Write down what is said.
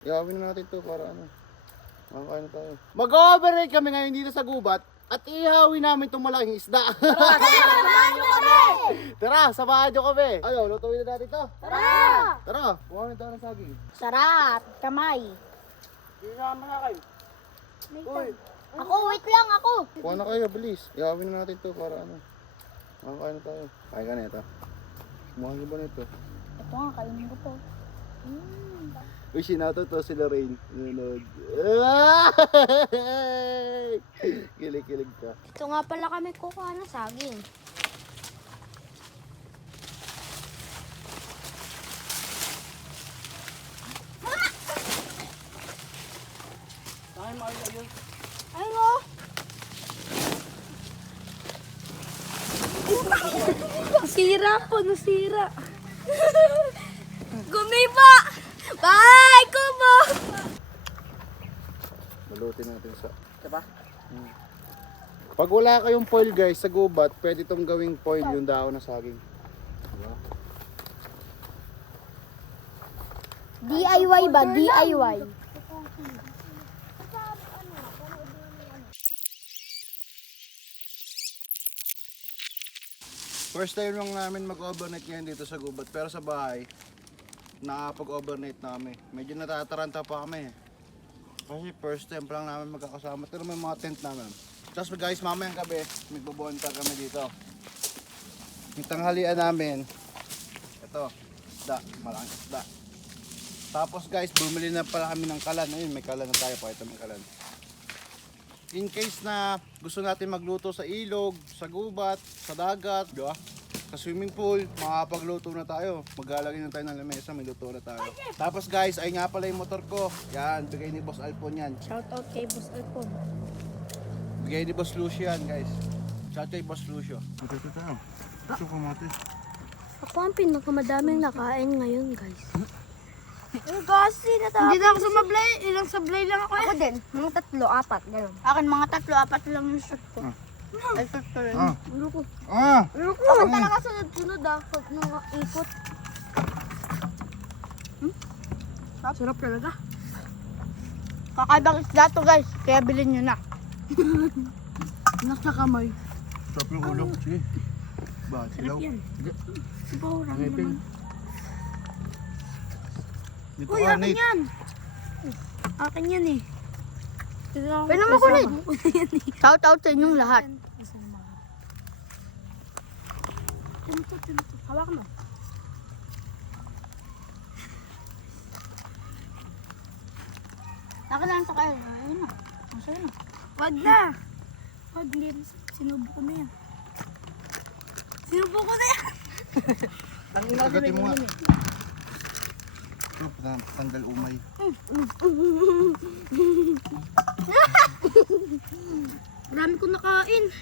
Gawin na natin to para ano. Makakain na tayo. Mag-overrate kami ngayon dito sa gubat at ihawin namin itong malaking isda. Tara, samahan nyo kami. Ano, lutuin na natin to. Tara! Tara, kuha na tayo ng saging. Sarap! Kamay! Hindi na kami nakain. Uy, Ako, wait lang ako! kuha na kayo, bilis. Ihawin na natin to para ano. Makakain na tayo. Kaya ka na ito. Mahal nyo ba na ito? Ito nga, kainin ko to. Uy, sinato to sila Rain. Nanonood. Kilig-kilig ka. Ito nga pala kami kukuha ng saging. Ayun o! Nasira po, nasira. Gumiba! Bye, Kubo! Malutin natin sa... Diba? Pag wala kayong foil guys sa gubat, pwede itong gawing foil yung dahon na saging. Diba? DIY ba? DIY. First time lang namin mag-overnight ngayon dito sa gubat, pero sa bahay, nakapag-overnight namin. Medyo natataranta pa kami. Kasi first time pa lang namin magkakasama. Pero may mga tent namin. Tapos guys, mamayang gabi, magbubonta kami dito. Yung tanghalian namin, ito, isda, malaking isda. Tapos guys, bumili na pala kami ng kalan. Ayun, may kalan na tayo, pakita may kalan. In case na gusto natin magluto sa ilog, sa gubat, sa dagat, diba? Sa swimming pool, makakapagluto na tayo. Maglalagay na tayo ng lamesa, may luto na tayo. Tapos guys, ay nga pala yung motor ko. Yan, bigay ni Boss Alpon yan. Shout out kay Boss Alpon. Bigay ni Boss Lucio yan guys. Shout out kay Boss Lucio. Ito tayo. Ito kamatis. Ako ang pinakamadaming nakain ngayon, guys. Kasi natapos. Hindi na ako sumablay. Ilang sablay lang ako. Ako din. Mga 3, 4. Ganun. Akin mga 3, 4 lang yung shot ko. Ay, shot ko rin. Loko. Loko. Ako talaga sunod-sunod pag nung ikot. Sarap talaga. Kakaibang isda to guys. Kaya bilhin nyo na. Nasa kamay. Sarap yung ulo. Sige. Ba, silaw. Sige. Ngipin. Dito Uy, ka, akin Nate. yan. Akin yan eh. Pwede mo kulit. Shout out sa inyong lahat. Hawak mo. Akin lang sa kayo. Ayun na. Masaya na. Wag na. Wag din. Sinubo ko na yan. Sinubo ko na yan. Agatin mo nga. Ito, tanggal umay. Marami ko nakain.